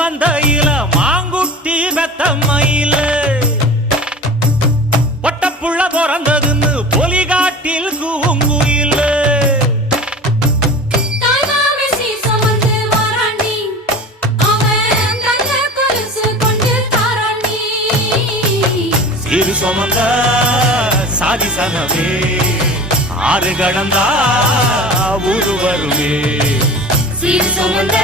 மந்தையில மாங்குட்டி பெத்தம்மையில பொட்டப்புள்ள பிறந்ததுன்னு பொலிகாட்டில் கூங்குயில சீரு சுமந்த சாதிசனவே ஆறு கடந்தா ஊரு வருவே சீர் சுமந்த